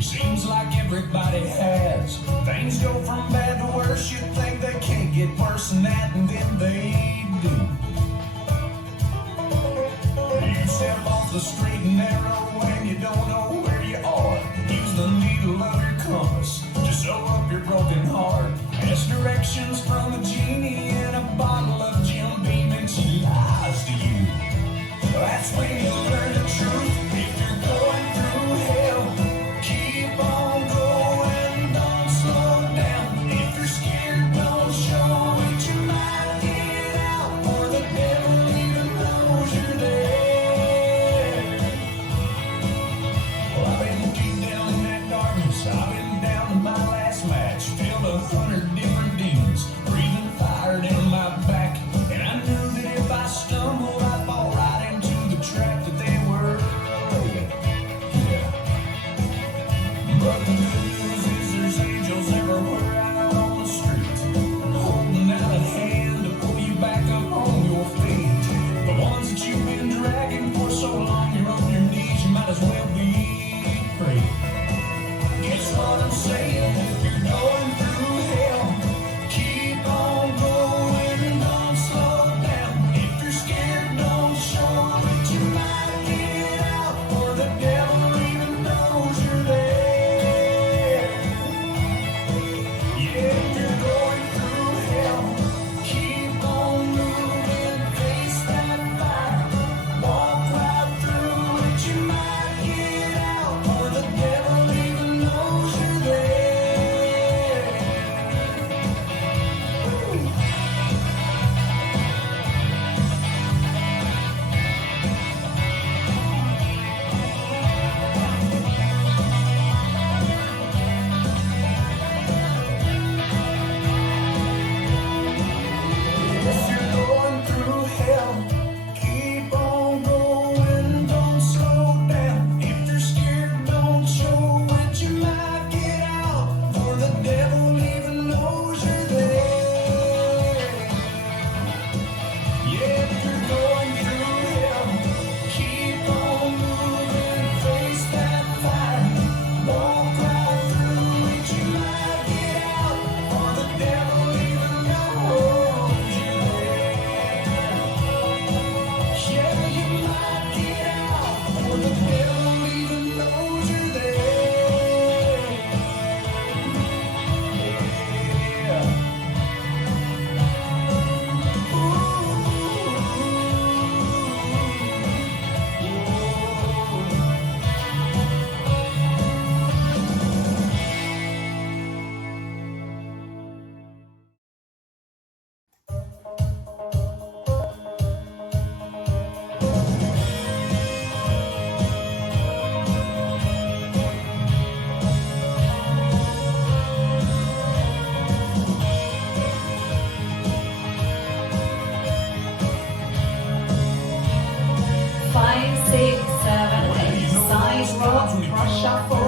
Seems like everybody has. Things go from bad to worse. You think they can't get worse than that, and then they do. You step off the straight and narrow and you don't know where you are. Use the needle of your compass to sew up your broken heart. Ask directions from a genie in a bottle of Jim Beam, and she lies to you. That's when you learn the truth. If you're going through hell, keep on going, don't slow down. If you're scared, don't show it. You might get out, or the devil even knows you're there. Well, I've been deep down in that darkness. I've been down to my last match. Filled 100 different demons, breathing fire down my back. And I knew that if I stumbled, I'd fall right into the trap that they were laying. Yeah. But the good news is there's angels everywhere out on the street, holding out a hand to pull you back up on your feet. The ones that you've been dragging for so long, you're on your knees, you might as well be free. Guess what I'm saying? If you're going through hell, keep on going and don't slow down. If you're scared, don't show it. You might get out, or the devil even knows you're there. Yeah, if you're going through hell, keep on moving, face that fire. Walk right through it. You might get out, or the devil even knows you're there. Ooh. If you're going through hell, keep on going, don't slow down. If you're scared, don't show it. You might get out, or the devil even knows you're there. Yeah, if you're going through hell, keep on moving, face that fire. Walk right through it. You might get out, or the devil even knows you're there. Yeah, you might get out, or the devil even knows you're there. Yeah. Five, six, seven, eight. Side rock, cross shuffle,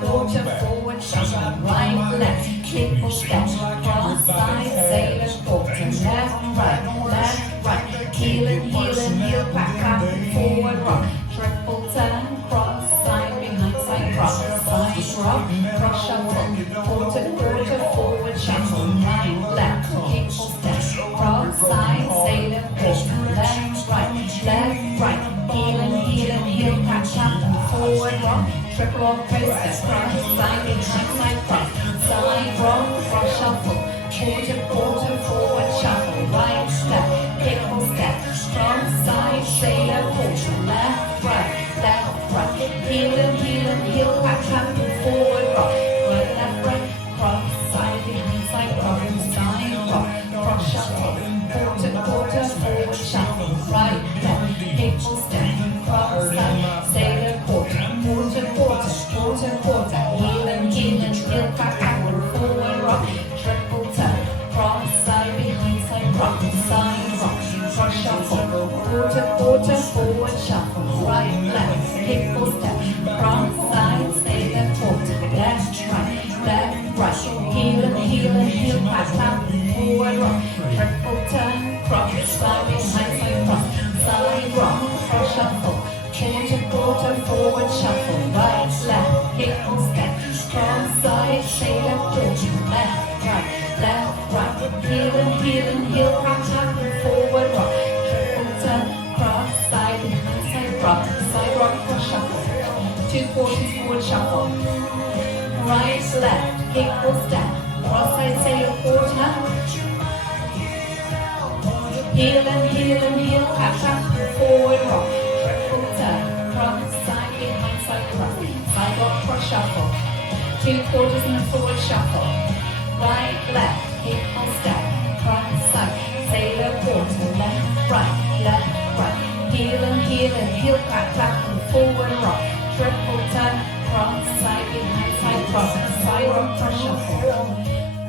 quarter, forward shuffle, right, left, kick or step, cross side, sailor, quarter, left, right, heel and heel, back up, forward rock, triple turn, cross side, behind side, cross side rock, cross shuffle, quarter, forward shuffle, right, left, kick or step, cross side, sailor, quarter, left, right, heel and heel, back up, forward rock, triple rock, coaster, cross side, behind side, cross side rock, cross shuffle, quarter, forward shuffle, right, left, kick or step, cross side, sailor, quarter, left, right, heel and heel, back up, forward rock, right, cross side, behind side, cross side rock, cross shuffle, quarter, forward shuffle, right, left, kick or step, cross side, sailor, quarter, heel and heel, back up, forward rock, triple turn, cross side, behind side, rock, side rock, cross shuffle, quarter, forward shuffle, right, left, kick or step, cross side, sailor, quarter, left, right, heel and heel, back up, forward rock, triple turn, cross side, behind side, rock, side rock, cross shuffle, quarter, forward shuffle, right, left, kick or quarters, forward shuffle. Right, left, kick or step. Cross side, sailor quarter. Heel and heel and heel, catch up, forward rock. Triple turn, front, side, behind, side, cross. Side rock, cross shuffle. 2 quarters and a forward shuffle. Right, left, kick or step. Front, side, sailor quarter. Left, right. Heel and heel, clap, clap, and forward rock. Triple turn, front, side, behind, side, cross. Side rock, cross shuffle.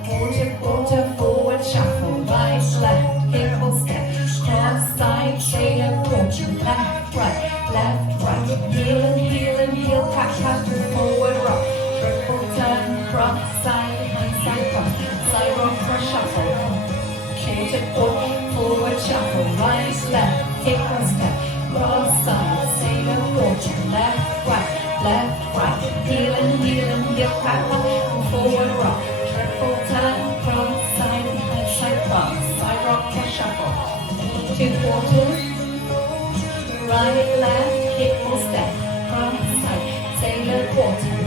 Quarter, forward shuffle. Right, left, kick or step. Cross, side, sailor quarter. Left, right. Heel and heel, clap, clap, and forward rock. Triple turn, front, side, behind, side, cross. Side rock, cross shuffle. Quarter, forward shuffle. Right, left, kick or step. Cross, side, sailor quarter. Left, right. Heel and heel, clap, clap, and forward rock. Triple turn, front, side, behind, side, cross. Side rock, cross shuffle. 2 quarters. Right, left, kick or step. Front, side, sailor quarter.